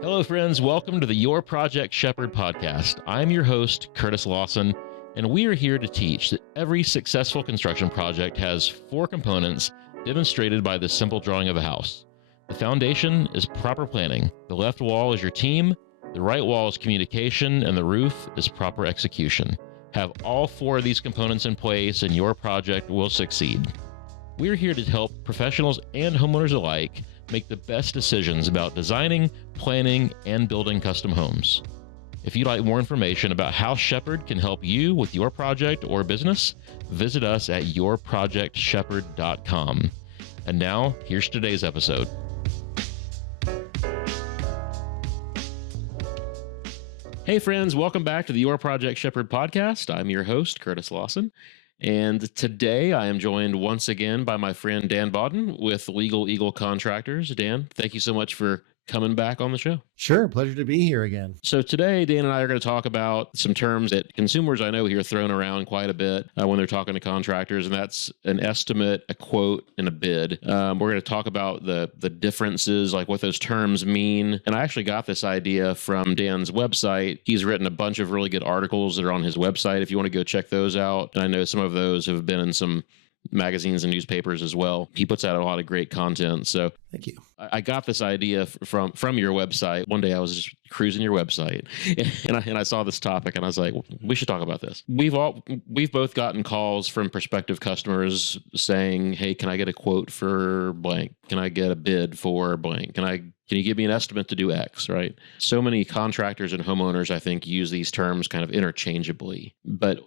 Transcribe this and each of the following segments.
Hello, friends. Welcome to the Your Project Shepherd podcast. I'm your host, Curtis Lawson, and we are here to teach that every successful construction project has 4 components demonstrated by the simple drawing of a house. The foundation is proper planning. The left wall is your team, the right wall is communication, and the roof is proper execution. Have all 4 of these components in place and your project will succeed. We're here to help professionals and homeowners alike make the best decisions about designing, planning, and building custom homes. If you'd like more information about how Shepherd can help you with your project or business, visit us at yourprojectshepherd.com. And now, here's today's episode. Hey friends, welcome back to the Your Project Shepherd podcast. I'm your host, Curtis Lawson. And today I am joined once again by my friend Dan Bawden with Legal Eagle Contractors. Dan, thank you so much for coming back on the show. Sure. Pleasure to be here again. So today, Dan and I are going to talk about some terms that consumers I know hear thrown around quite a bit when they're talking to contractors, and that's an estimate, a quote, and a bid. We're going to talk about the differences, like what those terms mean. And I actually got this idea from Dan's website. He's written a bunch of really good articles that are on his website if you want to go check those out. And I know some of those have been in some magazines and newspapers as well. He puts out a lot of great content. So thank you. I got this idea from your website. One day I was just cruising your website and I saw this topic and I was like, we should talk about this. We've both gotten calls from prospective customers saying, hey, can I get a quote for blank? Can I get a bid for blank? Can you give me an estimate to do X, right? So many contractors and homeowners, I think, use these terms kind of interchangeably, but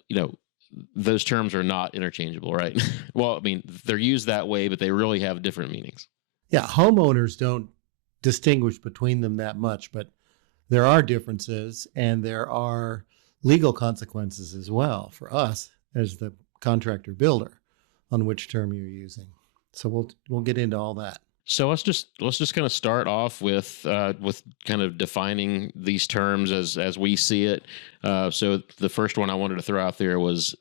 those terms are not interchangeable, right? Well, I mean, they're used that way, but they really have different meanings. Yeah, homeowners don't distinguish between them that much, but there are differences and there are legal consequences as well for us as the contractor builder on which term you're using. So we'll get into all that. So let's just kind of start off with kind of defining these terms as we see it. So the first one I wanted to throw out there was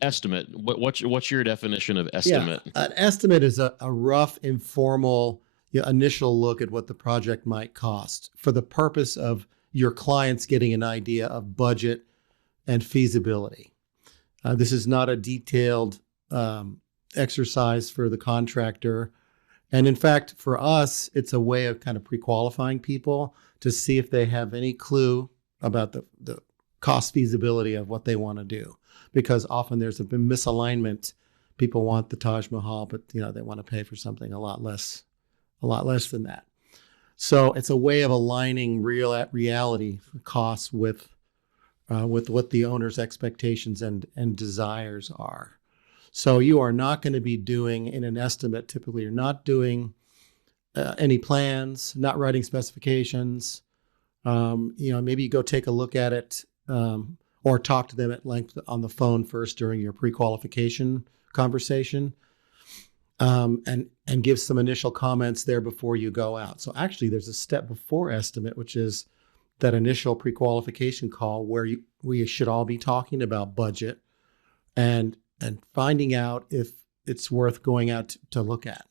estimate. What's your definition of estimate? Yeah, an estimate is a rough, informal, initial look at what the project might cost for the purpose of your clients getting an idea of budget and feasibility. This is not a detailed exercise for the contractor. And in fact, for us, it's a way of kind of pre-qualifying people to see if they have any clue about the cost feasibility of what they want to do. Because often there's a misalignment. People want the Taj Mahal, but they want to pay for something a lot less than that. So it's a way of aligning reality costs with what the owner's expectations and desires are. So you are not going to be doing in an estimate, typically you're not doing any plans, not writing specifications. Maybe you go take a look at it or talk to them at length on the phone first during your pre-qualification conversation and give some initial comments there before you go out. So actually there's a step before estimate, which is that initial pre-qualification call where we should all be talking about budget and finding out if it's worth going out to look at.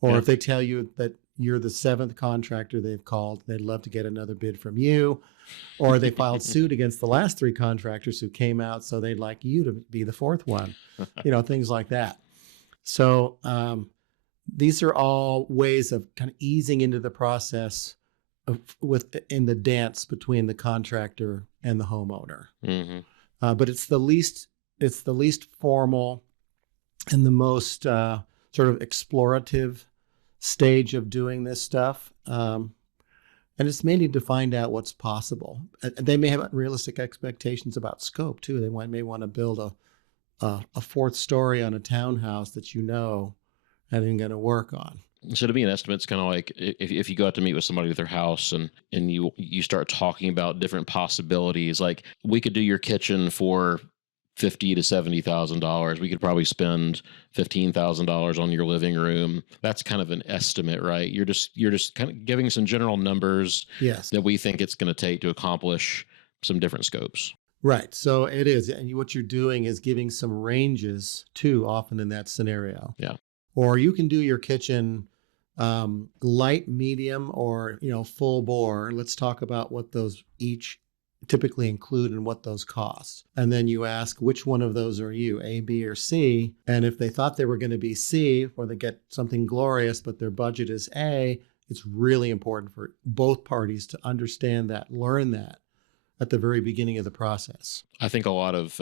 Or if they tell you that you're the 7th contractor they've called, they'd love to get another bid from you. Or they filed suit against the last 3 contractors who came out, so they'd like you to be the 4th one. Things like that. So these are all ways of kind of easing into the process in the dance between the contractor and the homeowner. Mm-hmm. But it's the least formal and the most sort of explorative stage of doing this stuff. And it's mainly to find out what's possible. They may have unrealistic expectations about scope too. They may want to build a 4th story on a townhouse that and ain't going to work on. So to me, an estimate's kind of like if you go out to meet with somebody at their house and you start talking about different possibilities, like we could do your kitchen for $50,000 to $70,000. We could probably spend $15,000 on your living room. That's kind of an estimate, right? You're just kind of giving some general numbers that we think it's going to take to accomplish some different scopes. Right. So it is. And what you're doing is giving some ranges too, often in that scenario. Yeah. Or you can do your kitchen light, medium, or full bore. Let's talk about what those each typically include and what those cost. And then you ask, which one of those are you, A, B, or C? And if they thought they were going to be C, or they get something glorious, but their budget is A, it's really important for both parties to understand that, learn that at the very beginning of the process. I think a lot of,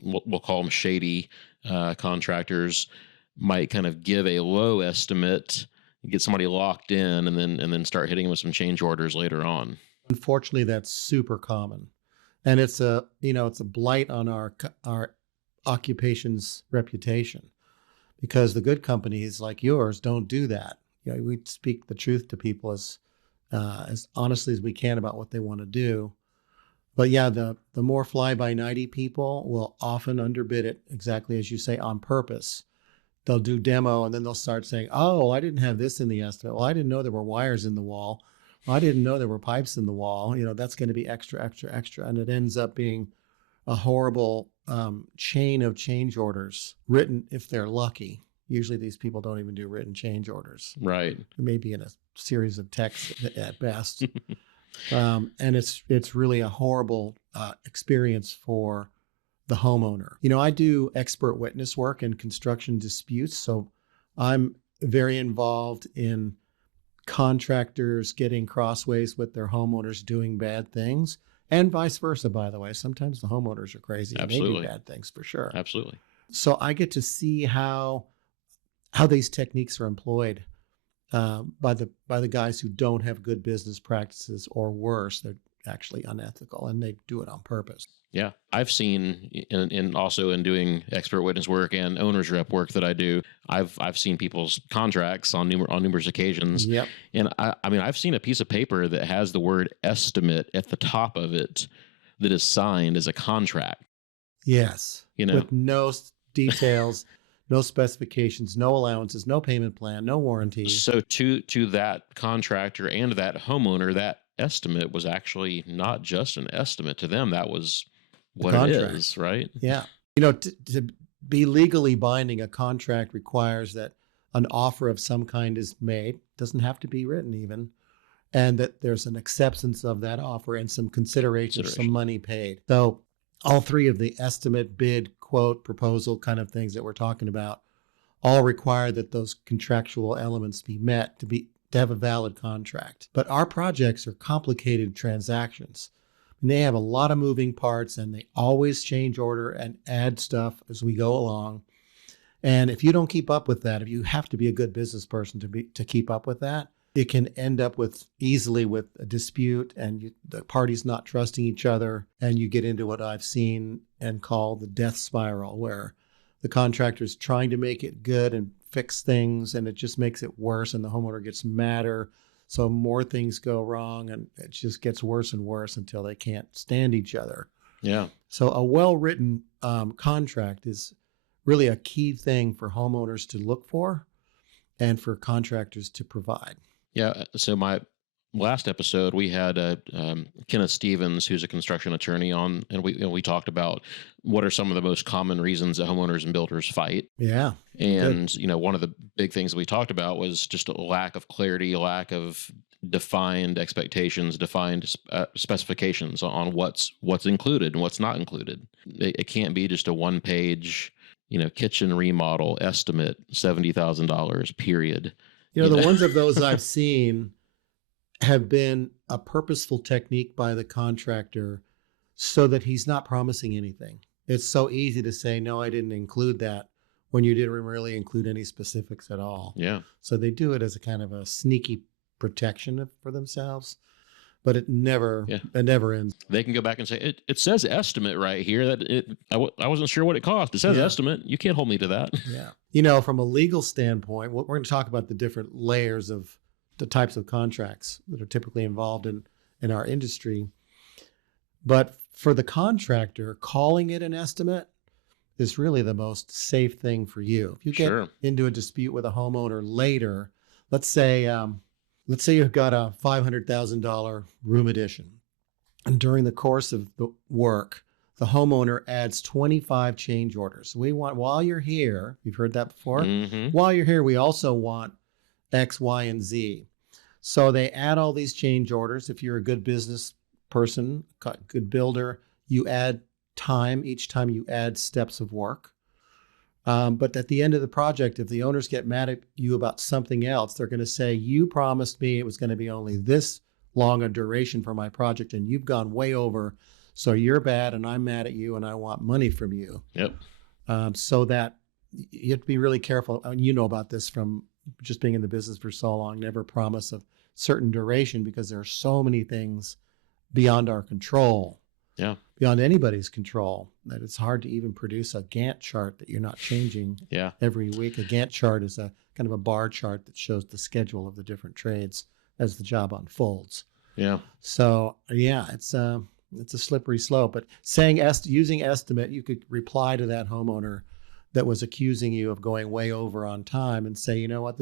we'll call them shady contractors, might kind of give a low estimate, get somebody locked in, and then start hitting them with some change orders later on. Unfortunately, that's super common, and it's a blight on our occupation's reputation, because the good companies like yours don't do that. We speak the truth to people as honestly as we can about what they want to do. But yeah, the more fly-by-nighty people will often underbid it, exactly as you say, on purpose. They'll do demo and then they'll start saying, "Oh, I didn't have this in the estimate. Well, I didn't know there were wires in the wall. Well, I didn't know there were pipes in the wall. That's going to be extra, extra, extra." And it ends up being a horrible chain of change orders written, if they're lucky. Usually these people don't even do written change orders. Right. Maybe in a series of texts at best. And it's really a horrible experience for the homeowner. I do expert witness work in construction disputes, so I'm very involved in contractors getting crossways with their homeowners doing bad things, and vice versa, by the way. Sometimes the homeowners are crazy. Absolutely. And they do bad things for sure. Absolutely. So I get to see how these techniques are employed by the guys who don't have good business practices, or worse, they're actually unethical, and they do it on purpose. Yeah, I've seen also in doing expert witness work and owner's rep work that I do, I've seen people's contracts on numerous occasions. Yep. And I've seen a piece of paper that has the word estimate at the top of it that is signed as a contract. Yes. With no details, no specifications, no allowances, no payment plan, no warranty. So to that contractor and that homeowner, that estimate was actually not just an estimate to them. That was what it is, right? Yeah. To be legally binding, a contract requires that an offer of some kind is made. Doesn't have to be written even. And that there's an acceptance of that offer and some consideration, some money paid. So all three of the estimate, bid, quote, proposal kind of things that we're talking about all require that those contractual elements be met to have a valid contract. But our projects are complicated transactions. And they have a lot of moving parts, and they always change order and add stuff as we go along. And if you don't keep up with that, if you have to be a good business person to keep up with that, it can end up easily with a dispute, and the parties not trusting each other, and you get into what I've seen and call the death spiral, where the contractor's trying to make it good and fix things, and it just makes it worse, and the homeowner gets madder. So more things go wrong, and it just gets worse and worse until they can't stand each other. Yeah. So a well-written contract is really a key thing for homeowners to look for and for contractors to provide. Yeah. So my last episode, we had Kenneth Stevens, who's a construction attorney, on, and we talked about what are some of the most common reasons that homeowners and builders fight. Yeah. And, one of the big things that we talked about was just a lack of clarity, a lack of defined expectations, defined specifications on what's included and what's not included. It can't be just a one-page, kitchen remodel estimate, $70,000, period. The ones of those I've seen have been a purposeful technique by the contractor so that he's not promising anything. It's so easy to say, no, I didn't include that, when you didn't really include any specifics at all. Yeah. So they do it as a kind of a sneaky protection for themselves, but it never ends. They can go back and say, it says estimate right here. That I wasn't sure what it cost. It says estimate. You can't hold me to that. Yeah. From a legal standpoint, we're going to talk about the different layers of the types of contracts that are typically involved in our industry. But for the contractor, calling it an estimate is really the most safe thing for you. If you get into a dispute with a homeowner later, let's say you've got a $500,000 room addition, and during the course of the work, the homeowner adds 25 change orders. We want, while you're here, you've heard that before? Mm-hmm. While you're here, we also want X, Y, and Z. So they add all these change orders. If you're a good business person, good builder, you add time each time you add steps of work. But at the end of the project, if the owners get mad at you about something else, they're going to say, you promised me it was going to be only this long a duration for my project, and you've gone way over. So you're bad, and I'm mad at you, and I want money from you. Yep. So that you have to be really careful. I mean, you know about this from just being in the business for so long. Never promise a certain duration, because there are so many things beyond our control. Yeah. Beyond anybody's control, that it's hard to even produce a Gantt chart that you're not changing every week. A Gantt chart is a kind of a bar chart that shows the schedule of the different trades as the job unfolds. Yeah. So yeah, it's a slippery slope. But using estimate, you could reply to that homeowner that was accusing you of going way over on time and say, you know what,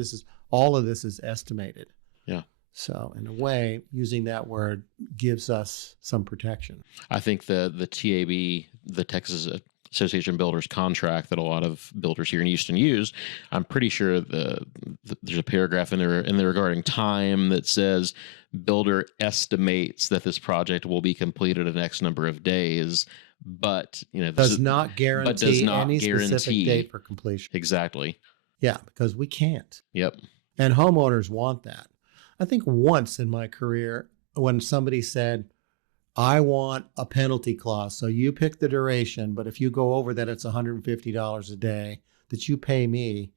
all of this is estimated. Yeah. So in a way, using that word gives us some protection. I think the TAB, the Texas Association of Builders contract that a lot of builders here in Houston use, I'm pretty sure there's a paragraph in there regarding time that says builder estimates that this project will be completed in X number of days, but does not guarantee any specific date for completion. Exactly. Yeah, because we can't. Yep. And homeowners want that. I think once in my career, when somebody said, I want a penalty clause, so you pick the duration, but if you go over that, it's $150 a day that you pay me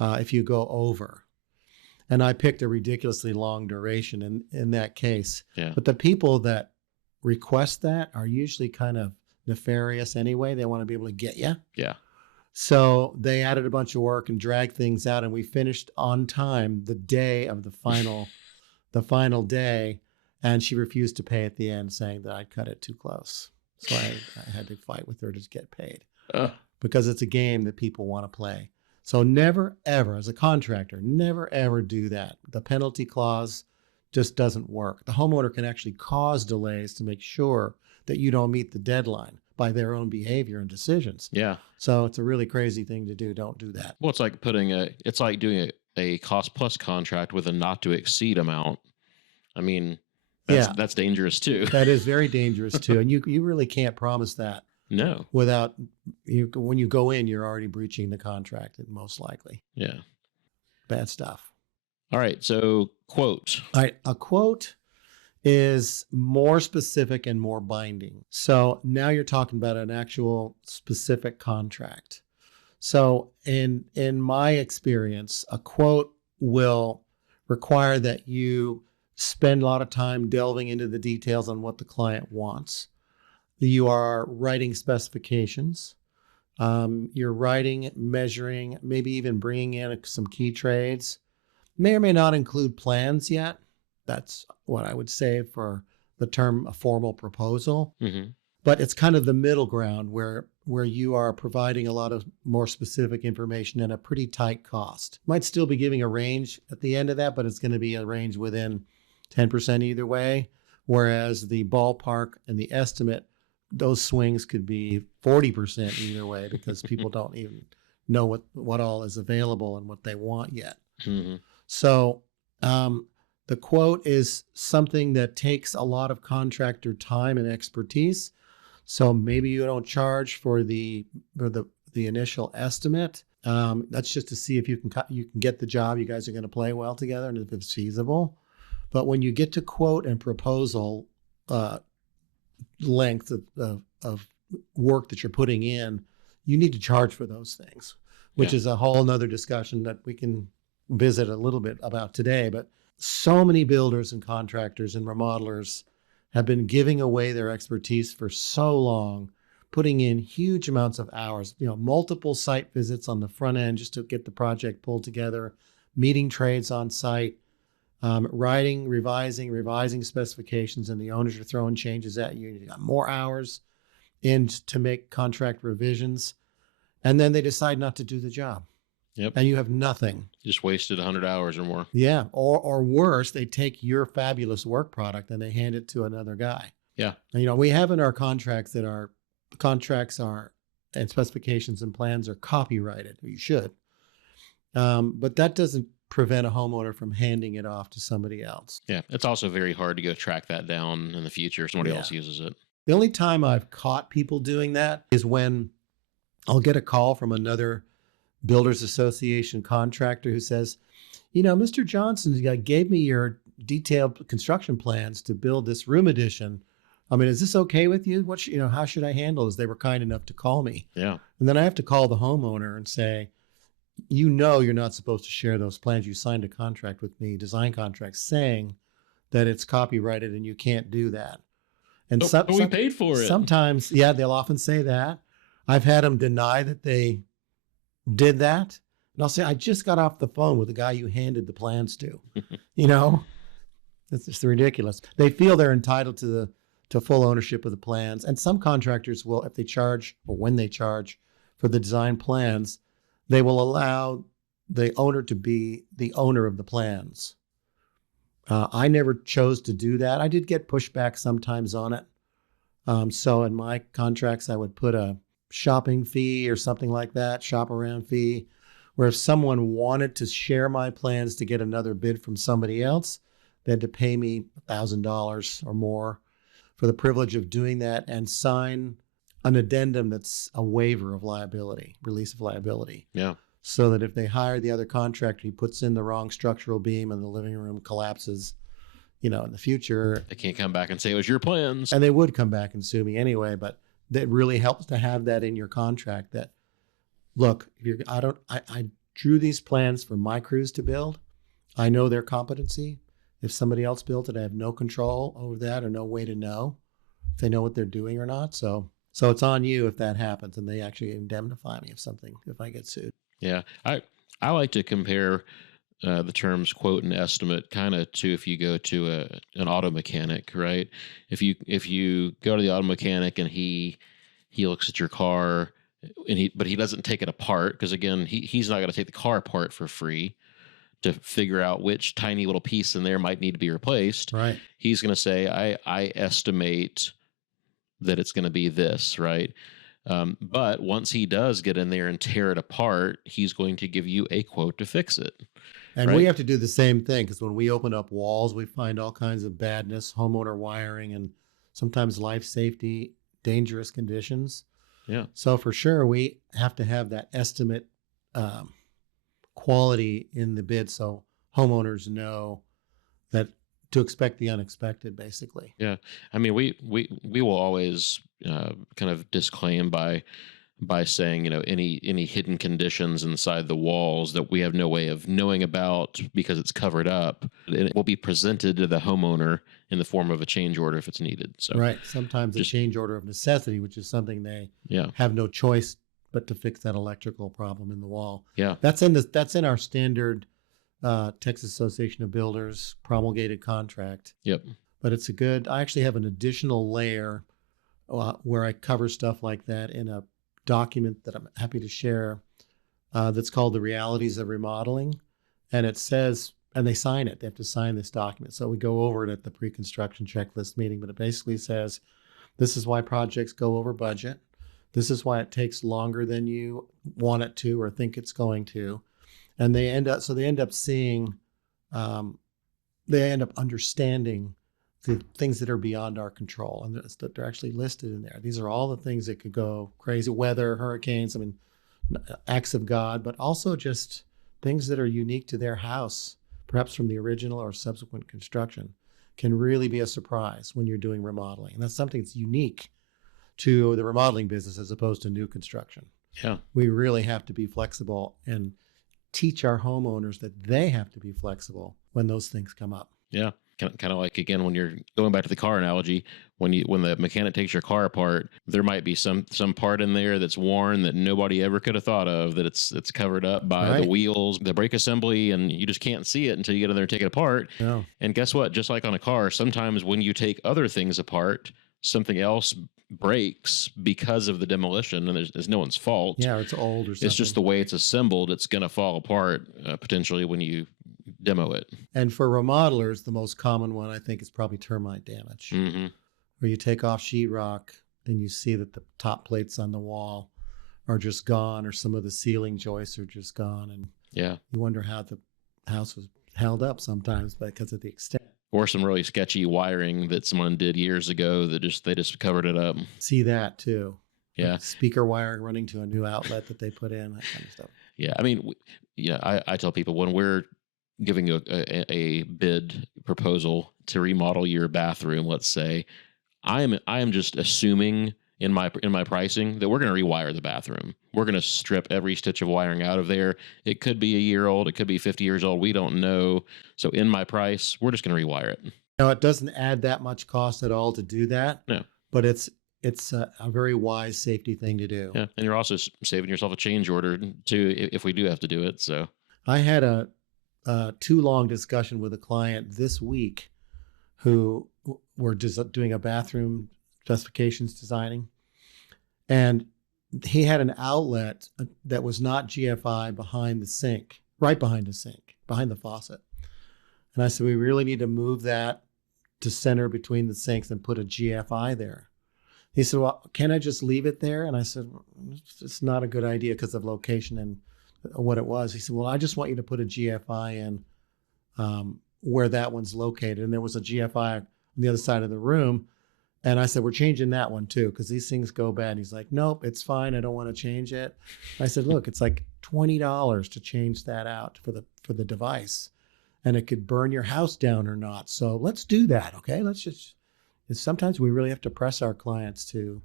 if you go over. And I picked a ridiculously long duration in that case. Yeah. But the people that request that are usually kind of nefarious anyway. They want to be able to get you. Yeah. So they added a bunch of work and dragged things out, and we finished on time the day of the final day, and she refused to pay at the end, saying that I cut it too close. So I had to fight with her to get paid because it's a game that people want to play. So never, ever, as a contractor, never, ever do that. The penalty clause just doesn't work. The homeowner can actually cause delays to make sure that you don't meet the deadline by their own behavior and decisions. Yeah. So it's a really crazy thing to do. Don't do that. Well, it's like doing a cost plus contract with a not to exceed amount. I mean, that's dangerous too. That is very dangerous too. And you really can't promise that. No. Without when you go in, you're already breaching the contract, most likely. Yeah. Bad stuff. All right. So quote. All right. A quote is more specific and more binding. So now you're talking about an actual specific contract. So in my experience, a quote will require that you spend a lot of time delving into the details on what the client wants. You are writing specifications. You're writing, measuring, maybe even bringing in some key trades. May or may not include plans yet. That's what I would say for the term a formal proposal. Mm-hmm. But it's kind of the middle ground where you are providing a lot of more specific information at a pretty tight cost. Might still be giving a range at the end of that, but it's going to be a range within 10% either way. Whereas the ballpark and the estimate, those swings could be 40% either way because people don't even know what all is available and what they want yet. Mm-hmm. So the quote is something that takes a lot of contractor time and expertise. So maybe you don't charge for the initial estimate. That's just to see if you can get the job. You guys are going to play well together and if it's feasible. But when you get to quote and proposal length of work that you're putting in, you need to charge for those things, which is a whole nother discussion that we can visit a little bit about today. But so many builders and contractors and remodelers have been giving away their expertise for so long, putting in huge amounts of hours, multiple site visits on the front end just to get the project pulled together, meeting trades on site, writing, revising specifications, and the owners are throwing changes at you. You got more hours in to make contract revisions, and then they decide not to do the job. Yep. And you have nothing. You just wasted 100 hours or more. Yeah. Or worse, they take your fabulous work product and they hand it to another guy. Yeah. And, we have in our contracts that are contracts are, and specifications and plans are copyrighted, or you should. But that doesn't prevent a homeowner from handing it off to somebody else. Yeah. It's also very hard to go track that down in the future. Somebody else uses it. The only time I've caught people doing that is when I'll get a call from another Builders Association contractor who says, Mr. Johnson gave me your detailed construction plans to build this room addition. I mean, is this okay with you? How should I handle this? They were kind enough to call me. Yeah. And then I have to call the homeowner and say, you're not supposed to share those plans. You signed a contract with me, design contract, saying that it's copyrighted and you can't do that. And we paid for it. Sometimes, they'll often say that. I've had them deny that they did that. And I'll say, I just got off the phone with the guy you handed the plans to. It's just ridiculous. They feel they're entitled to full ownership of the plans. And some contractors will, if they charge, or when they charge for the design plans, they will allow the owner to be the owner of the plans. I never chose to do that. I did get pushback sometimes on it. So in my contracts, I would put a shopping fee or something like that, shop around fee, where if someone wanted to share my plans to get another bid from somebody else, they had to pay me $1,000 or more for the privilege of doing that and sign an addendum that's a waiver of liability, release of liability. Yeah. So that if they hire the other contractor, he puts in the wrong structural beam and the living room collapses, in the future. They can't come back and say it was your plans. And they would come back and sue me anyway, but that really helps to have that in your contract that, look, I drew these plans for my crews to build. I know their competency. If somebody else built it, I have no control over that or no way to know if they know what they're doing or not. So it's on you if that happens, and they actually indemnify me if I get sued. Yeah. I like to compare the terms quote and estimate kind of to if you go to an auto mechanic, right? If you go to the auto mechanic and he looks at your car but he doesn't take it apart, because again, he's not going to take the car apart for free to figure out which tiny little piece in there might need to be replaced. Right. He's going to say, I estimate that it's going to be this, right? But once he does get in there and tear it apart, he's going to give you a quote to fix it. And right? we have to do the same thing, because when we open up walls, we find all kinds of badness, homeowner wiring, and sometimes life safety, dangerous conditions. Yeah. So for sure, we have to have that estimate quality in the bid, so homeowners know that to expect the unexpected, basically. Yeah. I mean, we will always kind of disclaim by saying, any hidden conditions inside the walls that we have no way of knowing about because it's covered up, and it will be presented to the homeowner in the form of a change order if it's needed. So right. Sometimes a change order of necessity, which is something they have no choice but to fix that electrical problem in the wall. Yeah. That's in our standard Texas Association of Builders promulgated contract. Yep. But I actually have an additional layer where I cover stuff like that in a document that I'm happy to share that's called The Realities of Remodeling. And it says, and they sign it, they have to sign this document. So we go over it at the pre-construction checklist meeting, but it basically says, this is why projects go over budget. This is why it takes longer than you want it to or think it's going to. And they end up seeing, they end up understanding the things that are beyond our control, and that they're actually listed in there. These are all the things that could go crazy: weather, hurricanes, acts of God, but also just things that are unique to their house, perhaps from the original or subsequent construction, can really be a surprise when you're doing remodeling. And that's something that's unique to the remodeling business as opposed to new construction. Yeah. We really have to be flexible and teach our homeowners that they have to be flexible when those things come up. Yeah. Kind of like, again, when you're going back to the car analogy, when the mechanic takes your car apart, there might be some part in there that's worn that nobody ever could have thought of, that it's covered up by the wheels, the brake assembly, and you just can't see it until you get in there and take it apart. No. And guess what? Just like on a car, sometimes when you take other things apart, something else breaks because of the demolition, and it's no one's fault. Yeah, or it's old or something. It's just the way it's assembled. It's going to fall apart potentially when you demo it. And for remodelers, the most common one, I think, is probably termite damage, Mm-hmm. where you take off sheetrock and you see that the top plates on the wall are just gone, or some of the ceiling joists are just gone. And Yeah. you wonder how the house was held up sometimes because of the extent. Or some really sketchy wiring that someone did years ago that they just covered it up. See that too. Yeah. Like speaker wiring running to a new outlet that they put in, that kind of stuff. Yeah. I mean, I tell people when we're giving you a bid proposal to remodel your bathroom, let's say, I am just assuming in my pricing that we're going to rewire the bathroom. We're going to strip every stitch of wiring out of there. It could be a year old. It could be 50 years old. We don't know. So in my price, we're just going to rewire it. Now, it doesn't add that much cost at all to do that. No. But it's a very wise safety thing to do. Yeah. And you're also saving yourself a change order too if we do have to do it. So I had a too long discussion with a client this week who were just doing a bathroom specifications designing. And he had an outlet that was not GFI behind the sink, right behind the sink, behind the faucet. And I said, we really need to move that to center between the sinks and put a GFI there. He said, well, can I just leave it there? And I said, well, it's not a good idea because of location and what it was. He said, well, I just want you to put a GFI in where that one's located. And there was a GFI on the other side of the room. And I said, we're changing that one too, because these things go bad. And he's like, nope, it's fine. I don't want to change it. I said, look, it's like $20 to change that out for the device. And it could burn your house down or not. So let's do that, okay? Sometimes we really have to press our clients to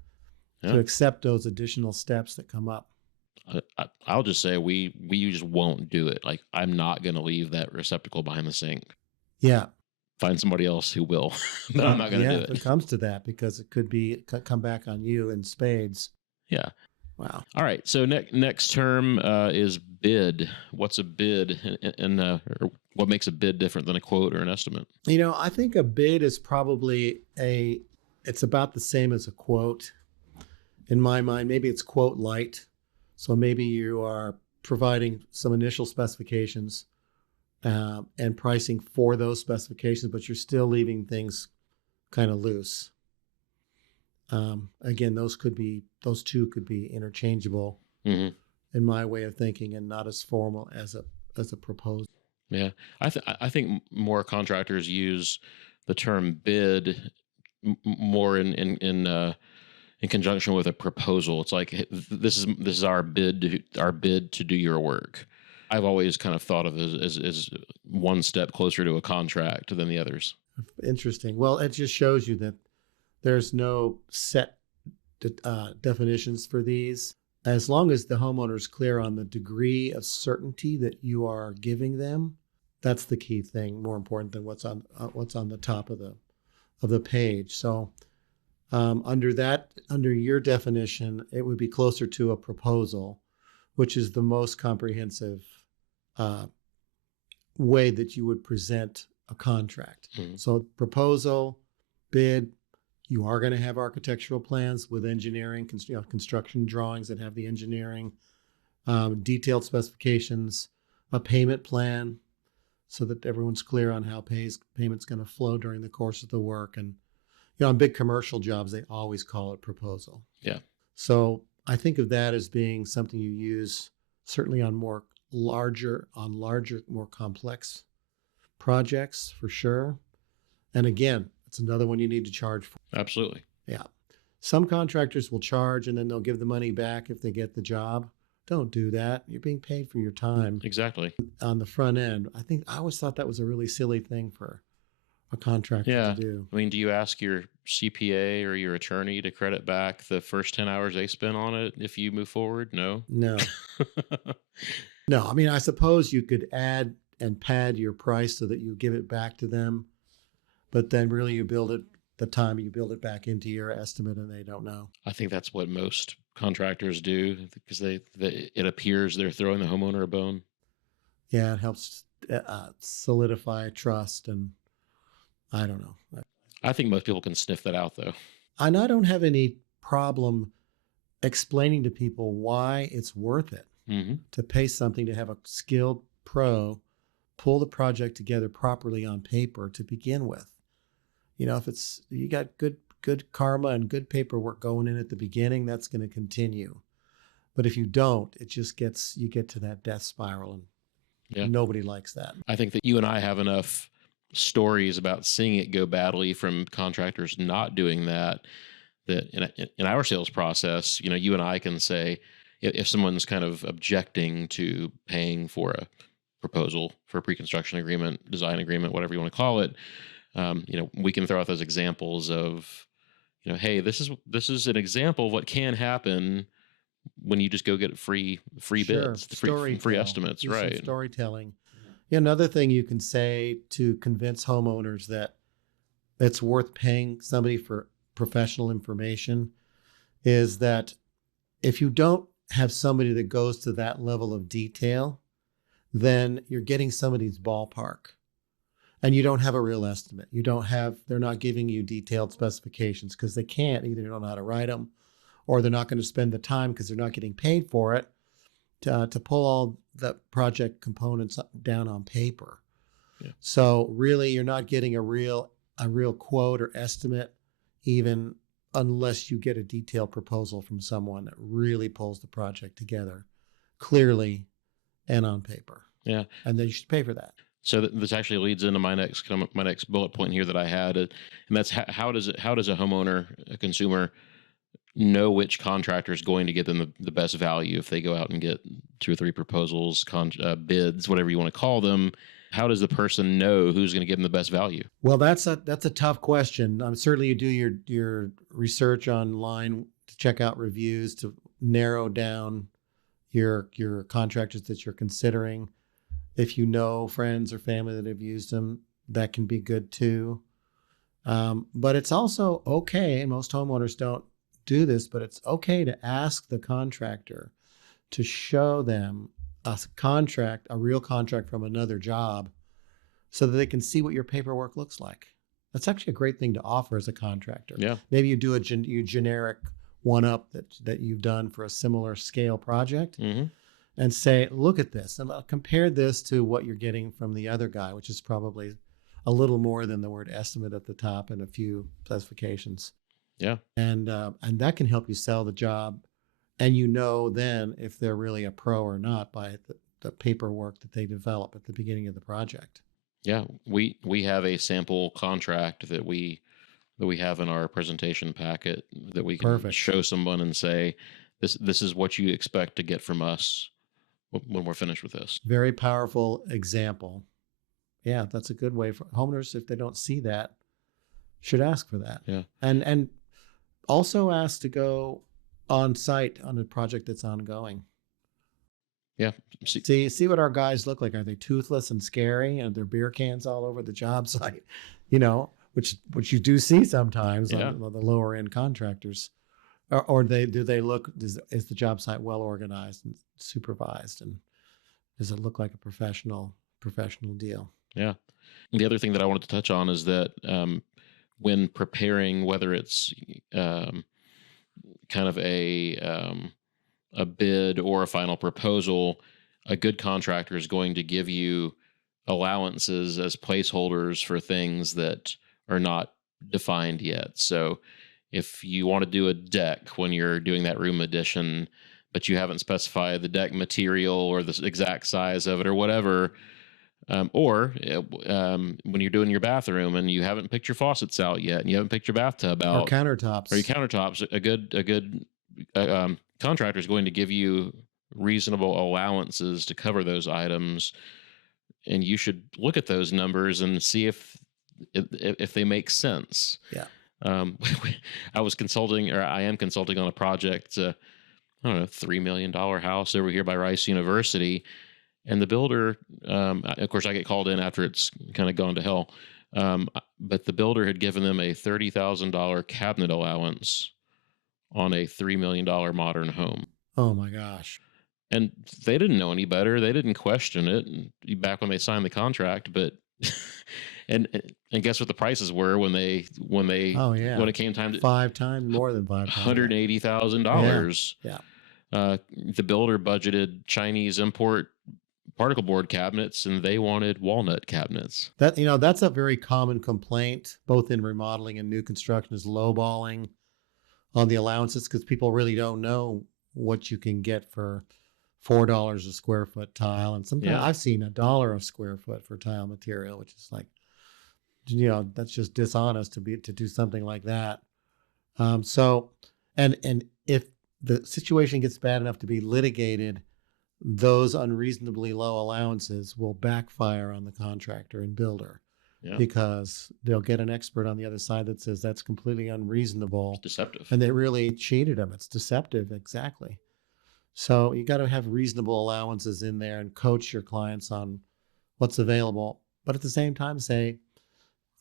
accept those additional steps that come up. I'll just say we just won't do it. Like, I'm not going to leave that receptacle behind the sink. Yeah. Find somebody else who will, but I'm not going to do it. If it comes to that, because it could come back on you in spades. Yeah. Wow. All right. So next term is bid. What's a bid, and or what makes a bid different than a quote or an estimate? I think a bid is probably it's about the same as a quote. In my mind, maybe it's quote light. So maybe you are providing some initial specifications and pricing for those specifications, but you're still leaving things kind of loose. Again, those two could be interchangeable in my way of thinking, and not as formal as a proposal. Yeah, I think more contractors use the term bid more in conjunction with a proposal. It's like, this is our bid to do your work. I've always kind of thought of it as one step closer to a contract than the others. Interesting. Well, it just shows you that there's no set definitions for these. As long as the homeowner is clear on the degree of certainty that you are giving them, that's the key thing, more important than what's on the top of the page. So under your definition, it would be closer to a proposal, which is the most comprehensive way that you would present a contract. Mm-hmm. So proposal, bid, you are going to have architectural plans with engineering, construction drawings that have the engineering, detailed specifications, a payment plan, so that everyone's clear on how payment's going to flow during the course of the work. And on big commercial jobs, they always call it proposal. Yeah. So I think of that as being something you use certainly on larger, more complex projects for sure. And again, it's another one you need to charge for. Absolutely. Yeah. Some contractors will charge and then they'll give the money back if they get the job. Don't do that. You're being paid for your time. Exactly. On the front end. I always thought that was a really silly thing for a contractor to do. I mean, do you ask your CPA or your attorney to credit back the first 10 hours they spent on it if you move forward? No. No. No. I mean, I suppose you could add and pad your price so that you give it back to them, but then really you build it back into your estimate and they don't know. I think that's what most contractors do, because it appears they're throwing the homeowner a bone. Yeah, it helps solidify trust, and I don't know. I think most people can sniff that out, though. And I don't have any problem explaining to people why it's worth it to pay something to have a skilled pro pull the project together properly on paper to begin with. If you got good good karma and good paperwork going in at the beginning, that's going to continue. But if you don't, you get to that death spiral, and Yeah. nobody likes that. I think that you and I have enough stories about seeing it go badly from contractors not doing that in our sales process, you and I can say, if someone's kind of objecting to paying for a proposal, for a pre-construction agreement, design agreement, whatever you want to call it, we can throw out those examples of, hey, this is an example of what can happen when you just go get free bids, free estimates, right? Storytelling. Yeah, another thing you can say to convince homeowners that it's worth paying somebody for professional information is that if you don't have somebody that goes to that level of detail, then you're getting somebody's ballpark and you don't have a real estimate. They're not giving you detailed specifications because they can't. Either they don't know how to write them, or they're not going to spend the time because they're not getting paid for it to pull all the project components down on paper. Yeah. So really, you're not getting a real quote or estimate, even unless you get a detailed proposal from someone that really pulls the project together clearly and on paper. Yeah. And then you should pay for that. So this actually leads into my next bullet point here that I had, and that's how does a homeowner, a consumer, know which contractor is going to get them the best value if they go out and get 2 or 3 proposals, bids, whatever you want to call them? How does the person know who's going to give them the best value? Well, that's a tough question. Certainly, you do your research online to check out reviews to narrow down your contractors that you're considering. If you know friends or family that have used them, that can be good too. But it's also okay, and most homeowners don't do this, but it's okay to ask the contractor to show them a real contract from another job, so that they can see what your paperwork looks like. That's actually a great thing to offer as a contractor. Yeah. Maybe you do a generic one-up that you've done for a similar scale project, mm-hmm. and say, look at this, and compare this to what you're getting from the other guy, which is probably a little more than the word estimate at the top and a few specifications. Yeah. And that can help you sell the job. And then if they're really a pro or not by the paperwork that they develop at the beginning of the project. Yeah. We have a sample contract that we have in our presentation packet that we can show someone and say, this is what you expect to get from us when we're finished with this. Very powerful example. Yeah, that's a good way for homeowners, if they don't see that, should ask for that. Yeah. And also ask to go on site on a project that's ongoing. Yeah. See what our guys look like. Are they toothless and scary, and their beer cans all over the job site? Which you do see sometimes on the lower end contractors. Or do they look? Is the job site well organized and supervised, and does it look like a professional deal? Yeah. The other thing that I wanted to touch on is that when preparing, whether it's kind of a bid or a final proposal, a good contractor is going to give you allowances as placeholders for things that are not defined yet. So if you want to do a deck when you're doing that room addition, but you haven't specified the deck material or the exact size of it or whatever, or when you're doing your bathroom and you haven't picked your faucets out yet and you haven't picked your bathtub out, or countertops, a good contractor is going to give you reasonable allowances to cover those items, and you should look at those numbers and see if they make sense. Yeah. I am consulting on a project, I don't know, $3 million house over here by Rice University. And the builder, of course, I get called in after it's kind of gone to hell. But the builder had given them a $30,000 cabinet allowance on a $3 million modern home. Oh my gosh. And they didn't know any better. They didn't question it back when they signed the contract, but and guess what the prices were when it came time to more than $5 times, $180,000. Yeah. The builder budgeted Chinese import particle board cabinets and they wanted walnut cabinets. That's a very common complaint, both in remodeling and new construction, is lowballing on the allowances, because people really don't know what you can get for $4 a square foot tile. And sometimes I've seen $1 a square foot for tile material, which is like, that's just dishonest to do something like that. And if the situation gets bad enough to be litigated, those unreasonably low allowances will backfire on the contractor and builder, because they'll get an expert on the other side that says that's completely unreasonable. It's deceptive. And they really cheated them. It's deceptive. Exactly. So you got to have reasonable allowances in there and coach your clients on what's available. But at the same time, say,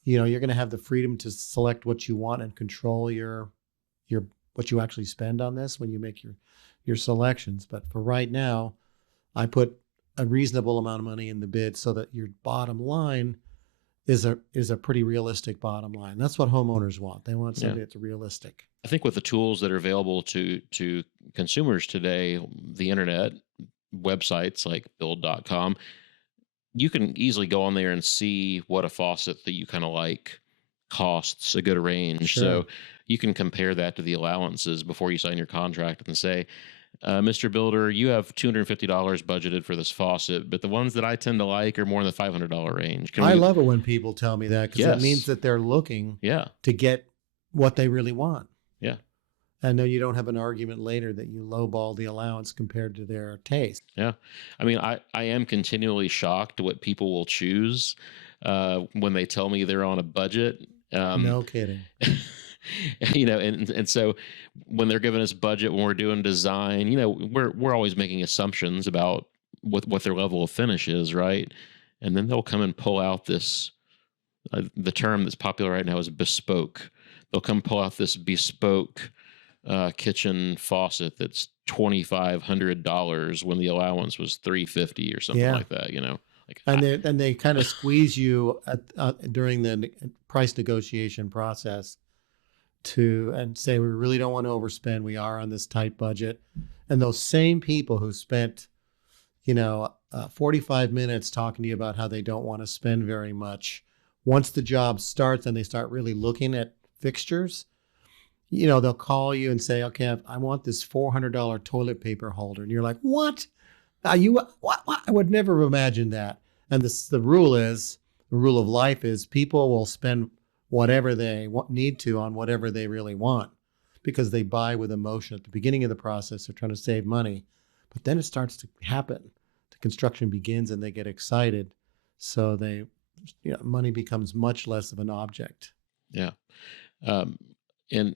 you're going to have the freedom to select what you want and control your what you actually spend on this when you make your selections. But for right now, I put a reasonable amount of money in the bid so that your bottom line is a pretty realistic bottom line. That's what homeowners want. They want something that's realistic. I think with the tools that are available to consumers today, the internet, websites like build.com, you can easily go on there and see what a faucet that you kind of like costs a good range. Sure. So you can compare that to the allowances before you sign your contract and say, Mr. Builder, you have $250 budgeted for this faucet, but the ones that I tend to like are more in the $500 range. I love it when people tell me that, because that means that they're looking to get what they really want. Yeah. And then you don't have an argument later that you lowball the allowance compared to their taste. Yeah. I mean, I am continually shocked what people will choose when they tell me they're on a budget. No kidding. And so when they're giving us budget, when we're doing design, we're always making assumptions about what their level of finish is, right? And then they'll come and pull out this, the term that's popular right now is bespoke. They'll come pull out this bespoke kitchen faucet that's $2,500 when the allowance was $350 or something like that, And they kind of squeeze you during the price negotiation process and say, we really don't want to overspend. We are on this tight budget. And those same people who spent, 45 minutes talking to you about how they don't want to spend very much, once the job starts and they start really looking at fixtures, they'll call you and say, okay, I want this $400 toilet paper holder. And you're like, what? What? I would never have imagined that. And the rule of life is people will spend whatever they need to on whatever they really want, because they buy with emotion. At the beginning of the process, they're trying to save money, but then it starts to happen. The construction begins and they get excited. So money becomes much less of an object. Yeah. And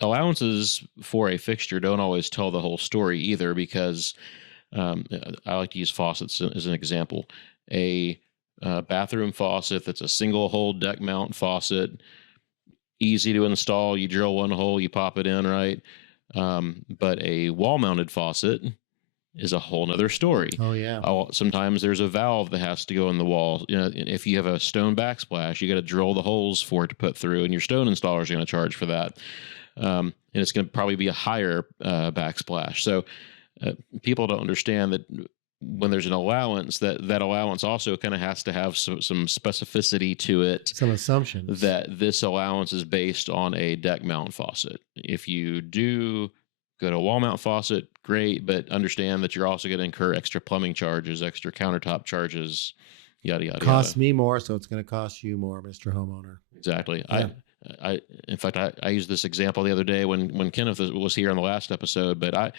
allowances for a fixture don't always tell the whole story either, because I like to use faucets as an example. A bathroom faucet that's a single hole deck mount faucet, easy to install. You drill one hole, you pop it in, right? But a wall mounted faucet is a whole nother story. Oh yeah. Sometimes there's a valve that has to go in the wall. If you have a stone backsplash, you got to drill the holes for it to put through, and your stone installer is going to charge for that. And it's going to probably be a higher backsplash. So people don't understand that when there's an allowance, that allowance also kind of has to have some specificity to it. Some assumptions. That this allowance is based on a deck mount faucet. If you do go to a wall mount faucet, great, but understand that you're also going to incur extra plumbing charges, extra countertop charges, yada, yada, Costs me more, so it's going to cost you more, Mr. Homeowner. Exactly. Yeah. In fact, I used this example the other day when Kenneth was here on the last episode, but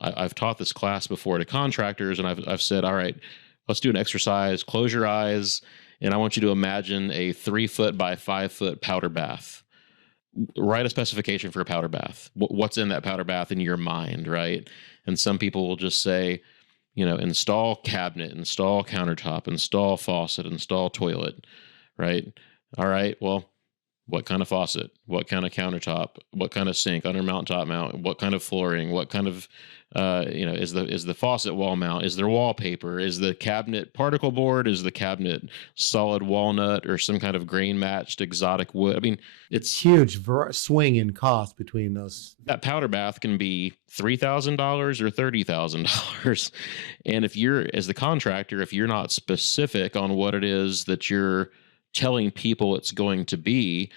I've taught this class before to contractors, and I've said, all right, let's do an exercise. Close your eyes, and I want you to imagine a 3-foot by 5-foot powder bath. Write a specification for a powder bath. What's in that powder bath in your mind, right? And some people will just say, install cabinet, install countertop, install faucet, install toilet, right? All right, well, what kind of faucet, what kind of countertop, what kind of sink, under mount, top mount, what kind of flooring, what kind of Is the faucet wall mount? Is there wallpaper? Is the cabinet particle board? Is the cabinet solid walnut or some kind of grain matched exotic wood? I mean, it's huge swing in cost between those. That powder bath can be $3,000 or $30,000. And if you're, as the contractor, if you're not specific on what it is that you're telling people it's going to be,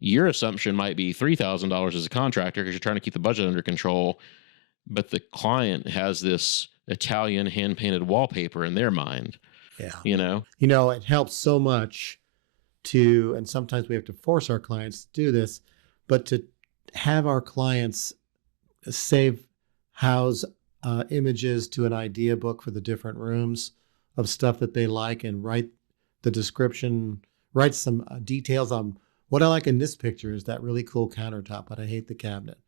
your assumption might be $3,000 as a contractor because you're trying to keep the budget under control. But the client has this Italian hand-painted wallpaper in their mind. Yeah. It helps so much and sometimes we have to force our clients to do this, but to have our clients house images to an idea book for the different rooms of stuff that they like and write the description, write some details on what I like in this picture is that really cool countertop, but I hate the cabinet.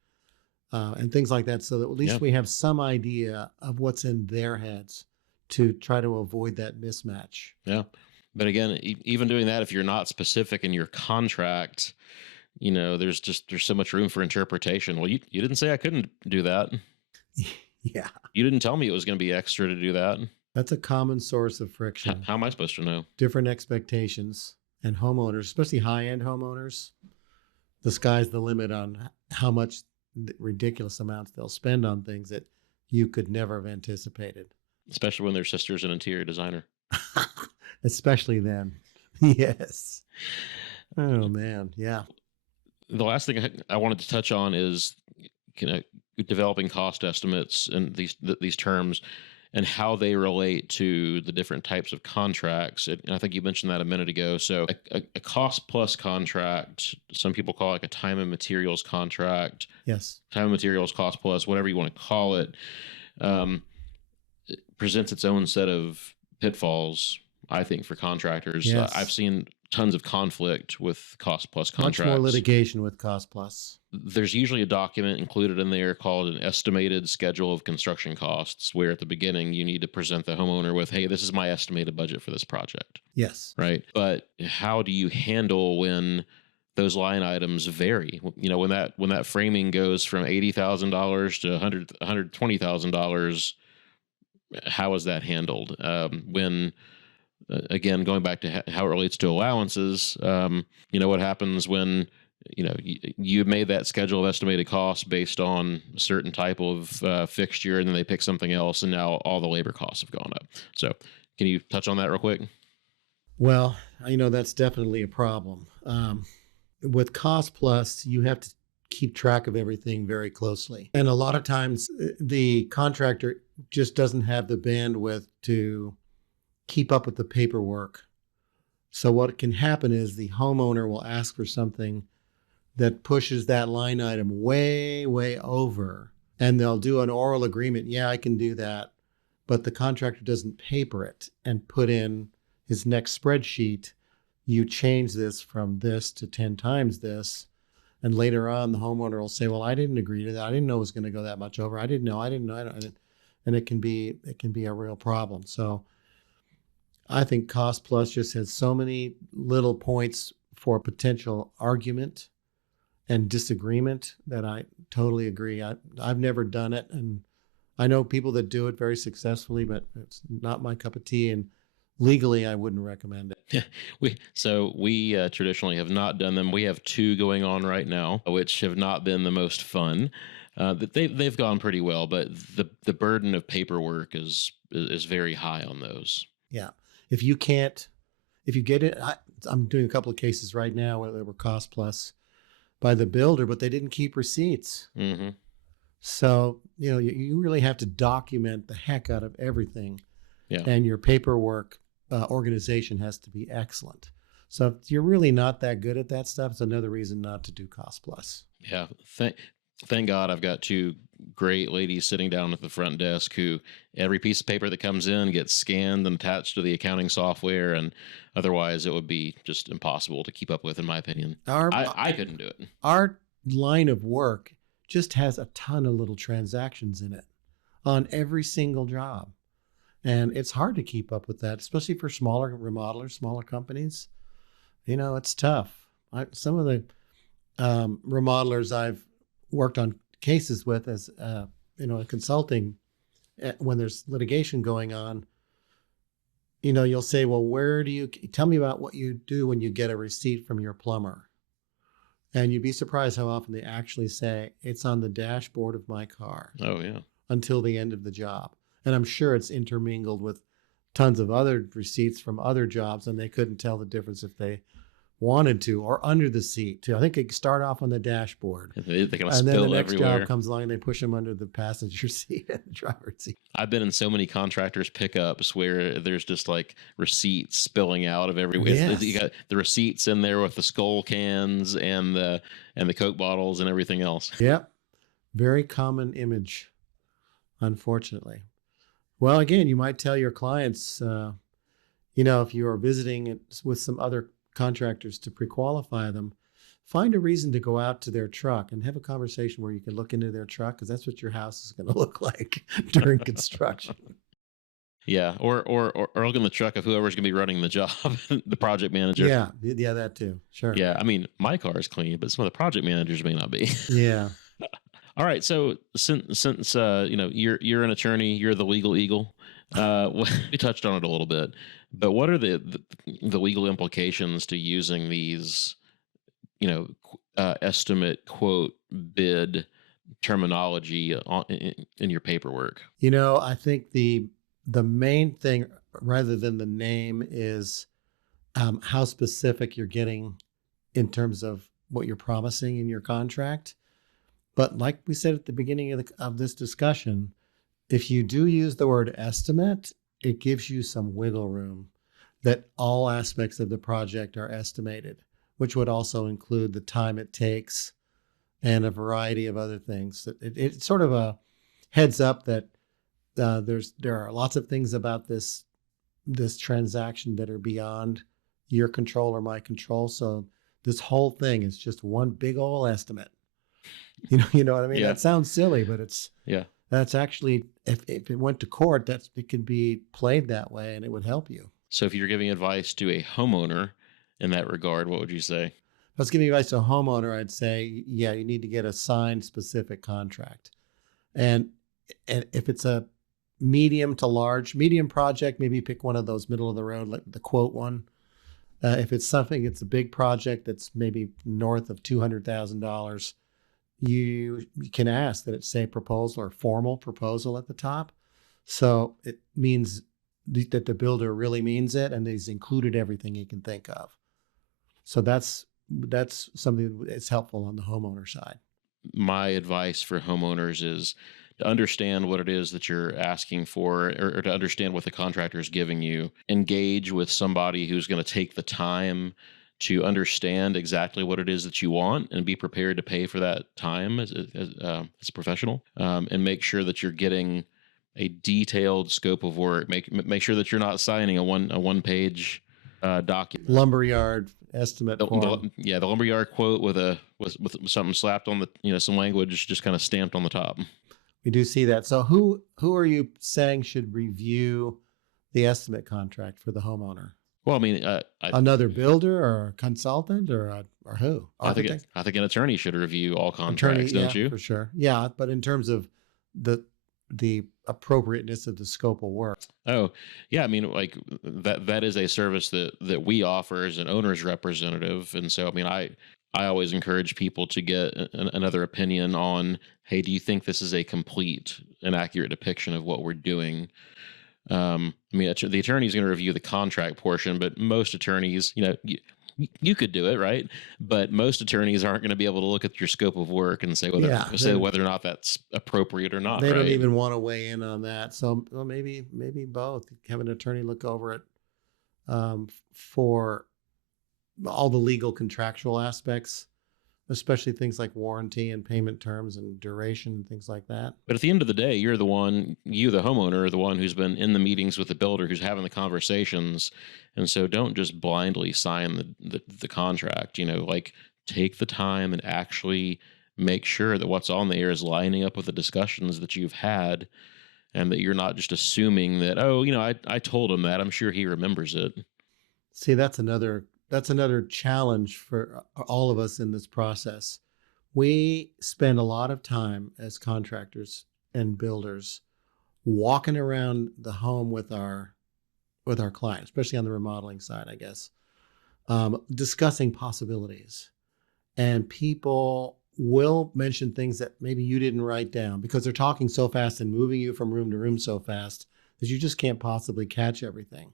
And things like that, so that at least we have some idea of what's in their heads to try to avoid that mismatch. Yeah. But again, even doing that, if you're not specific in your contract, there's so much room for interpretation. Well, you didn't say I couldn't do that. Yeah. You didn't tell me it was going to be extra to do that. That's a common source of friction. How am I supposed to know? Different expectations, and homeowners, especially high-end homeowners, the sky's the limit on how much ridiculous amounts they'll spend on things that you could never have anticipated. Especially when their sister's an interior designer. Especially then. Yes. Oh, man. Yeah. The last thing I wanted to touch on is developing cost estimates and these terms and how they relate to the different types of contracts. And I think you mentioned that a minute ago. So a cost plus contract, some people call it like a time and materials contract. Yes. Time and materials, cost plus, whatever you want to call it, it presents its own set of pitfalls, I think, for contractors. Yes. I've seen tons of conflict with cost plus contracts. Much more litigation with cost plus. There's usually a document included in there called an estimated schedule of construction costs, where at the beginning you need to present the homeowner with, hey, this is my estimated budget for this project. Yes. Right. But how do you handle when those line items vary? When that framing goes from $80,000 to $120,000, how is that handled? When again, going back to how it relates to allowances, what happens when you made that schedule of estimated costs based on a certain type of fixture, and then they pick something else, and now all the labor costs have gone up. So can you touch on that real quick? Well, that's definitely a problem. With cost plus, you have to keep track of everything very closely. And a lot of times the contractor just doesn't have the bandwidth to keep up with the paperwork. So what can happen is the homeowner will ask for something that pushes that line item way, way over, and they'll do an oral agreement. Yeah, I can do that. But the contractor doesn't paper it and put in his next spreadsheet, you change this from this to 10 times this. And later on, the homeowner will say, well, I didn't agree to that. I didn't know it was going to go that much over. I didn't know. And it can be a real problem. So I think cost plus just has so many little points for potential argument and disagreement that I totally agree. I've never done it, and I know people that do it very successfully, but it's not my cup of tea, and legally I wouldn't recommend it. We traditionally have not done them. We have two going on right now, which have not been the most fun. They've gone pretty well, but the burden of paperwork is very high on those. Yeah. If you get it, I'm doing a couple of cases right now where they were cost plus by the builder, but they didn't keep receipts. Mm-hmm. So, you really have to document the heck out of everything. Yeah. And your paperwork organization has to be excellent. So if you're really not that good at that stuff, it's another reason not to do cost plus. Yeah. Thank God I've got two great ladies sitting down at the front desk who every piece of paper that comes in gets scanned and attached to the accounting software, and otherwise it would be just impossible to keep up with, in my opinion. I couldn't do it. Our line of work just has a ton of little transactions in it on every single job. And it's hard to keep up with that, especially for smaller remodelers, smaller companies. It's tough. Some of the remodelers I've worked on cases with as consulting, when there's litigation going on, you'll say, well, tell me about what you do when you get a receipt from your plumber. And you'd be surprised how often they actually say, it's on the dashboard of my car. Oh, yeah. Until the end of the job. And I'm sure it's intermingled with tons of other receipts from other jobs, and they couldn't tell the difference if they wanted to, or under the seat too. I think they start off on the dashboard. They kind of and then spill the next everywhere. job comes along and they push them under the passenger seat and the driver's seat. I've been in so many contractors pickups where there's just like receipts spilling out of everywhere. Yes. You got the receipts in there with the skull cans and the Coke bottles and everything else. Yep. Very common image, unfortunately. Well, again, you might tell your clients, if you are visiting it with some other contractors to pre-qualify them, find a reason to go out to their truck and have a conversation where you can look into their truck, because that's what your house is going to look like during construction. Yeah, or look in the truck of whoever's going to be running the job, the project manager. Yeah, that too. Sure. Yeah, I mean, my car is clean, but some of the project managers may not be. Yeah. All right, so since you're an attorney, you're the legal eagle. We touched on it a little bit, but what are the legal implications to using these, estimate, quote, bid terminology in your paperwork? I think the main thing, rather than the name, is how specific you're getting in terms of what you're promising in your contract. But like we said at the beginning of this discussion, if you do use the word estimate, it gives you some wiggle room that all aspects of the project are estimated, which would also include the time it takes and a variety of other things. It's sort of a heads up that there are lots of things about this transaction that are beyond your control or my control. So this whole thing is just one big old estimate. You know what I mean? Yeah. That sounds silly, but yeah. That's actually, if it went to court, it could be played that way and it would help you. So if you're giving advice to a homeowner in that regard, what would you say? If I was giving advice to a homeowner, I'd say, you need to get a signed specific contract. And if it's a medium project, maybe pick one of those middle of the road, like the quote one. If it's a big project that's maybe north of $200,000, you can ask that it say proposal or formal proposal at the top. So it means that the builder really means it and he's included everything he can think of. So that's something that's helpful on the homeowner side. My advice for homeowners is to understand what it is that you're asking for, or to understand what the contractor is giving you. Engage with somebody who's going to take the time to understand exactly what it is that you want and be prepared to pay for that time as a professional, and make sure that you're getting a detailed scope of work. Make sure that you're not signing a one page document. Lumberyard estimate form. The lumberyard quote with something slapped on the some language just kind of stamped on the top. We do see that. So who are you saying should review the estimate contract for the homeowner? Well, I mean, another builder or a consultant or who? Architect? I think an attorney should review all contracts, don't you? For sure. Yeah, but in terms of the appropriateness of the scope of work. Oh, yeah. I mean, like that is a service that we offer as an owner's representative, and so I mean, I always encourage people to get another opinion on, hey, do you think this is a complete and accurate depiction of what we're doing? I mean, the attorney is going to review the contract portion, but most attorneys, you could do it, right? But most attorneys aren't going to be able to look at your scope of work and say whether or not that's appropriate or not. They don't even want to weigh in on that. So maybe both. Have an attorney look over it for all the legal contractual aspects, especially things like warranty and payment terms and duration and things like that. But at the end of the day, you, the homeowner, are the one who's been in the meetings with the builder, who's having the conversations. And so don't just blindly sign the contract, like take the time and actually make sure that what's on there is lining up with the discussions that you've had, and that you're not just assuming that, I told him that, I'm sure he remembers it. See, that's another challenge for all of us in this process. We spend a lot of time as contractors and builders walking around the home with our client, especially on the remodeling side, I guess, discussing possibilities. And people will mention things that maybe you didn't write down because they're talking so fast and moving you from room to room so fast that you just can't possibly catch everything.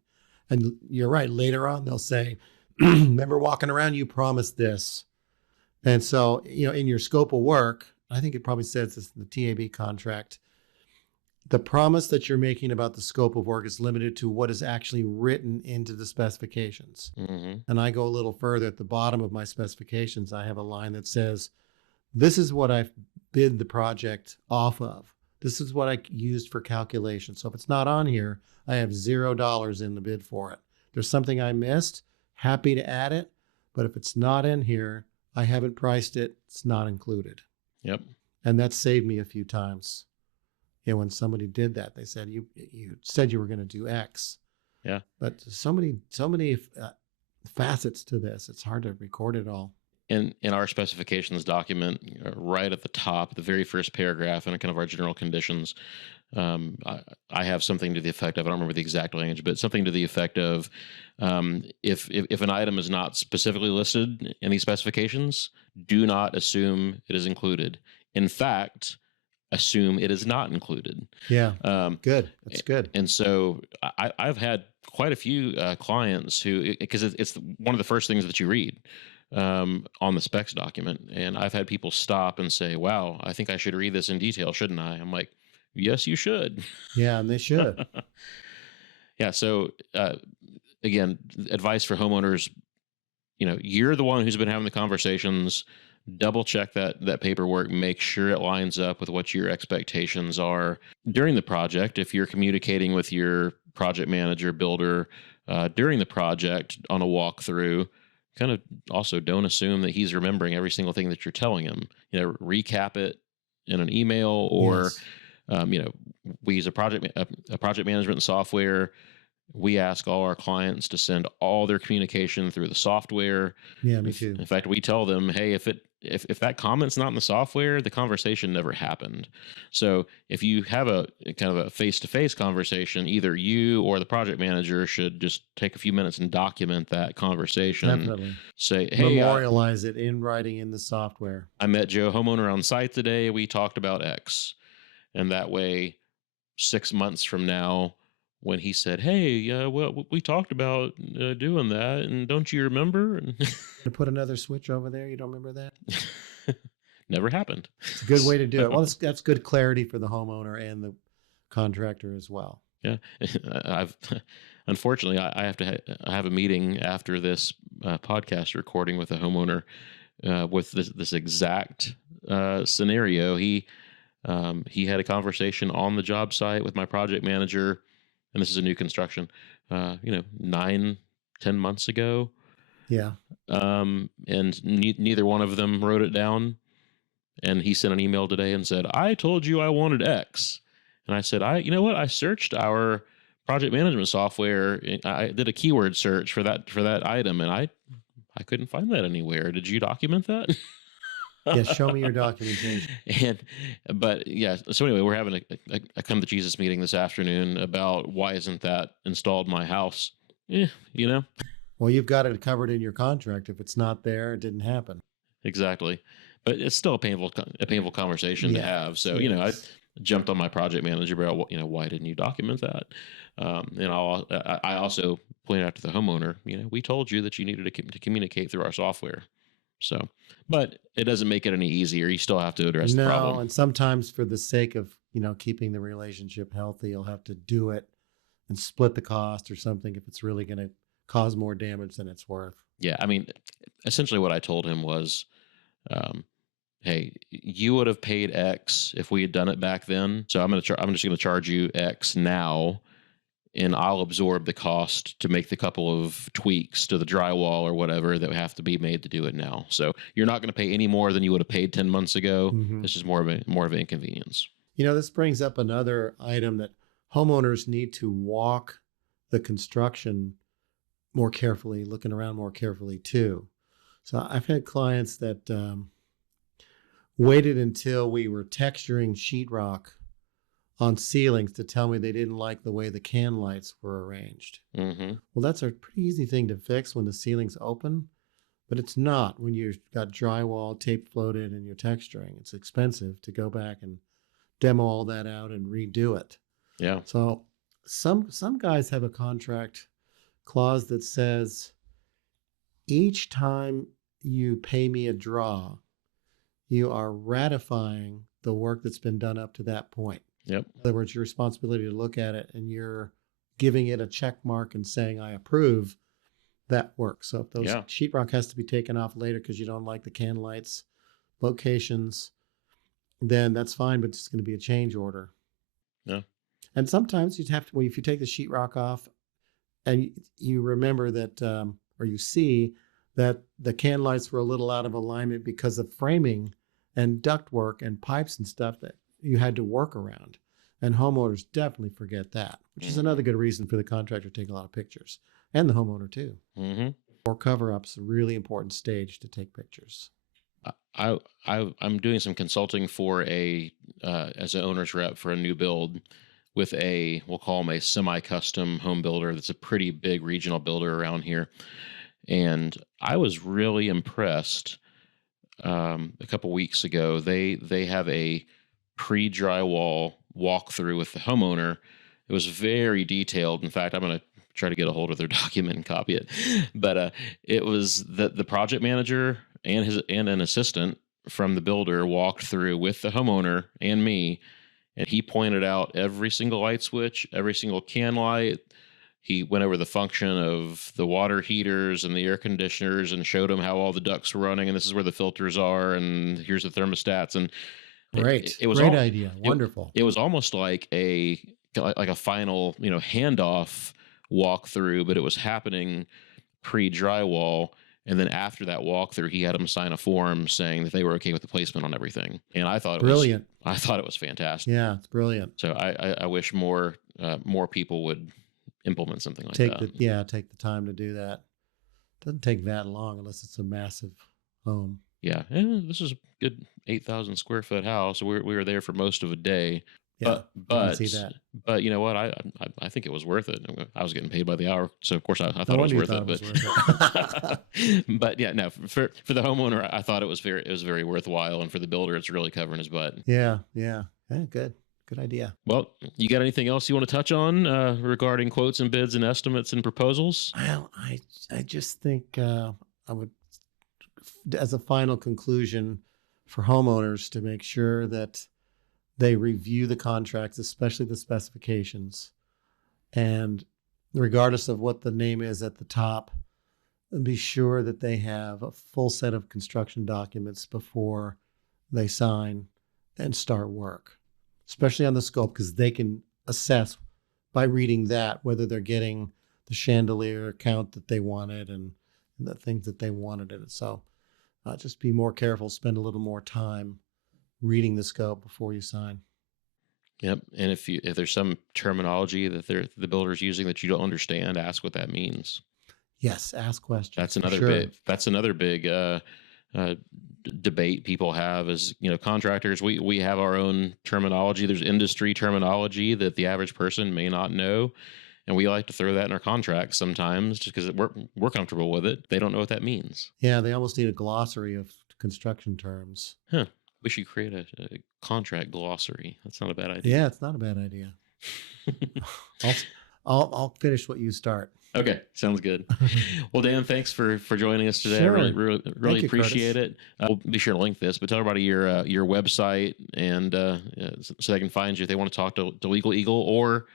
And you're right. Later on, they'll say, remember walking around, you promised this. And so, in your scope of work, I think it probably says this in the TAB contract, the promise that you're making about the scope of work is limited to what is actually written into the specifications. Mm-hmm. And I go a little further. At the bottom of my specifications, I have a line that says, this is what I've bid the project off of. This is what I used for calculation. So if it's not on here, I have $0 in the bid for it. There's something I missed, happy to add it. But if it's not in here, I haven't priced it. It's not included. Yep. And that saved me a few times. When somebody did that, they said, you said you were going to do X. Yeah. But so many facets to this. It's hard to record it all. In our specifications document, right at the top, the very first paragraph, and kind of our general conditions, I have something to the effect of, I don't remember the exact language, but something to the effect of, if an item is not specifically listed in these specifications, do not assume it is included. In fact, assume it is not included. Yeah. Good. That's good. And so I've had quite a few clients who, because it's one of the first things that you read on the specs document. And I've had people stop and say, wow, I think I should read this in detail, shouldn't I? I'm like, yes, you should. Yeah, and they should. Yeah. So again, advice for homeowners, you're the one who's been having the conversations. Double check that paperwork, make sure it lines up with what your expectations are during the project. If you're communicating with your project manager, builder during the project on a walkthrough, kind of also don't assume that he's remembering every single thing that you're telling him. Recap it in an email, or Yes. We use a project management software. We ask all our clients to send all their communication through the software. Yeah, me too. In fact, we tell them, hey, if that comment's not in the software, the conversation never happened. So if you have a kind of a face-to-face conversation, either you or the project manager should just take a few minutes and document that conversation. Definitely. Say, hey, memorialize it in writing in the software. I met Joe, homeowner, on site today. We talked about X. And that way, 6 months from now, when he said, hey, well, we talked about doing that, and don't you remember? To put another switch over there, you don't remember that? Never happened. It's a good way to do it. Well, that's good clarity for the homeowner and the contractor as well. Yeah. Unfortunately, I have a meeting after this podcast recording with a homeowner with this exact scenario. He had a conversation on the job site with my project manager, and this is a new construction, 9-10 months ago. Yeah. And neither one of them wrote it down. And he sent an email today and said, I told you I wanted X. And I said, I searched our project management software. I did a keyword search for that item, and I couldn't find that anywhere. Did you document that? Yeah, show me your documentation. But so anyway, we're having a come to Jesus meeting this afternoon about why isn't that installed in my house? Well, you've got it covered in your contract. If it's not there, it didn't happen. Exactly. But it's still a painful conversation to have. So, I jumped on my project manager about, why didn't you document that? And I also pointed out to the homeowner, we told you that you needed to communicate through our software. So, but it doesn't make it any easier. You still have to address the problem. No, and sometimes for the sake of, keeping the relationship healthy, you'll have to do it and split the cost or something if it's really going to cause more damage than it's worth. Yeah, I mean, essentially what I told him was, hey, you would have paid X if we had done it back then. So I'm just going to charge you X now, and I'll absorb the cost to make the couple of tweaks to the drywall or whatever that have to be made to do it now. So you're not going to pay any more than you would have paid 10 months ago. Mm-hmm. This is more of an inconvenience. This brings up another item that homeowners need to walk the construction more carefully, looking around more carefully too. So I've had clients that waited until we were texturing sheetrock on ceilings to tell me they didn't like the way the can lights were arranged. Mm-hmm. Well, that's a pretty easy thing to fix when the ceiling's open, but it's not when you've got drywall, tape floated, and you're texturing. It's expensive to go back and demo all that out and redo it. Yeah. So some guys have a contract clause that says each time you pay me a draw, you are ratifying the work that's been done up to that point. Yep. In other words, your responsibility to look at it and you're giving it a check mark and saying, I approve that work. So if those sheetrock has to be taken off later because you don't like the can lights locations, then that's fine, but it's going to be a change order. Yeah. And sometimes you'd have to, well, if you take the sheetrock off and you remember that, or you see that the can lights were a little out of alignment because of framing and ductwork and pipes and stuff that you had to work around. And homeowners definitely forget that, which is another good reason for the contractor to take a lot of pictures, and the homeowner too. Mm-hmm. Or cover-up's a really important stage to take pictures. I'm doing some consulting for as an owner's rep for a new build with we'll call him a semi-custom home builder that's a pretty big regional builder around here. And I was really impressed a couple weeks ago. They have a pre-drywall walkthrough with the homeowner. It was very detailed. In fact, I'm going to try to get a hold of their document and copy it. But it was the project manager and an assistant from the builder walked through with the homeowner and me, and he pointed out every single light switch, every single can light. He went over the function of the water heaters and the air conditioners and showed them how all the ducts were running, and this is where the filters are, and here's the thermostats. And great, it was great idea, wonderful. It was almost like a final handoff walkthrough, but it was happening pre-drywall. And then after that walkthrough, he had them sign a form saying that they were okay with the placement on everything. And I thought it brilliant. I thought it was fantastic. Yeah, it's brilliant. So I wish more people would implement something like that. Take the time to do that. Doesn't take that long unless it's a massive home. Yeah, and this is a good 8,000 square foot house. We were there for most of a day. Yeah, but see that. But you know what? I think it was worth it. I was getting paid by the hour, so of course I thought it was worth it. But yeah, no, for the homeowner, I thought it was very worthwhile, and for the builder, it's really covering his butt. Yeah, good idea. Well, you got anything else you want to touch on regarding quotes and bids and estimates and proposals? Well, I just think I would, as a final conclusion, for homeowners to make sure that they review the contracts, especially the specifications, and regardless of what the name is at the top, be sure that they have a full set of construction documents before they sign and start work, especially on the scope, because they can assess by reading that whether they're getting the chandelier count that they wanted and the things that they wanted in it. So just be more careful, spend a little more time reading the scope before you sign. Yep. And if there's some terminology that the builder's using that you don't understand, ask what that means. Yes, ask questions. That's another big debate people have is, contractors, we have our own terminology. There's industry terminology that the average person may not know. And we like to throw that in our contracts sometimes just because we're comfortable with it. They don't know what that means. Yeah, they almost need a glossary of construction terms. Huh. We should create a contract glossary. That's not a bad idea. Yeah, it's not a bad idea. I'll finish what you start. Okay, sounds good. Well, Dan, thanks for joining us today. Sure. I really appreciate it. We'll be sure to link this, but tell everybody your website and so they can find you if they want to talk to Legal Eagle, or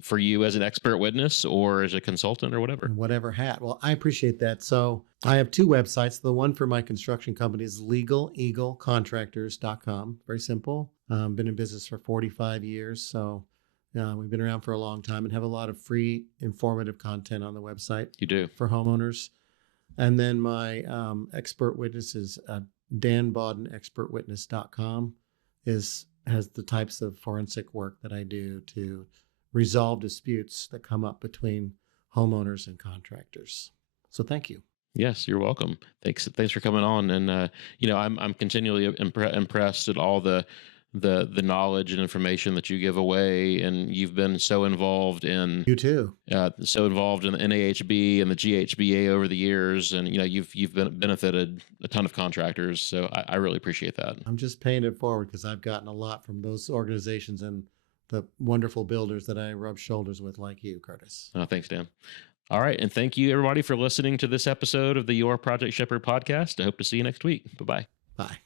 for you as an expert witness or as a consultant or whatever. Whatever hat. Well, I appreciate that. So I have two websites. The one for my construction company is legaleaglecontractors.com. Very simple. Been in business for 45 years. So we've been around for a long time and have a lot of free, informative content on the website. You do. For homeowners. And then my expert witness is Dan Bawden, expertwitness.com, has the types of forensic work that I do to resolve disputes that come up between homeowners and contractors. So thank you. Yes, you're welcome. Thanks for coming on. And I'm continually impressed at all the the knowledge and information that you give away, and you've been so involved in You too. the NAHB and the GHBA over the years, and you've benefited a ton of contractors. So I really appreciate that. I'm just paying it forward because I've gotten a lot from those organizations and the wonderful builders that I rub shoulders with, like you, Curtis. Thanks, Dan. All right, and thank you everybody for listening to this episode of the Your Project Shepherd podcast. I hope to see you next week. Bye-bye. Bye.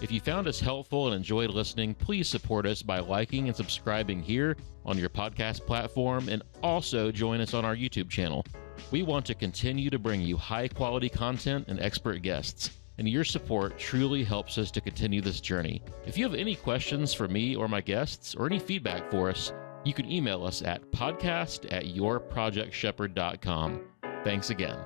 If you found us helpful and enjoyed listening, please support us by liking and subscribing here on your podcast platform, and also join us on our YouTube channel. We want to continue to bring you high-quality content and expert guests, and your support truly helps us to continue this journey. If you have any questions for me or my guests, or any feedback for us, you can email us at podcast@yourprojectshepherd.com. Thanks again.